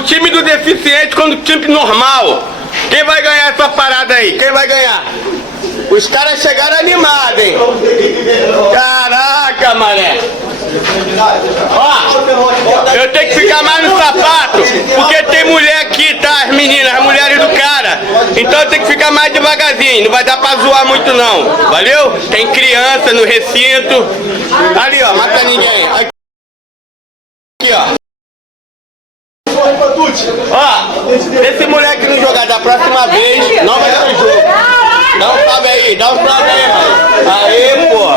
o time do deficiente contra o time normal. Quem vai ganhar essa parada aí? Quem vai ganhar? Os caras chegaram animados, hein? Caraca, mané. Ó, eu tenho que ficar mais no sapato, porque tem mulher aqui, tá? As meninas, as mulheres do cara. Então eu tenho que ficar mais devagarzinho, não vai dar pra zoar muito não. Valeu? Tem criança no recinto. Ali, ó, mata ninguém. Aqui, ó. Ó, esse moleque não jogar da próxima vez, não vai ter jogo. Dá um salve aí, mano. Aê, pô.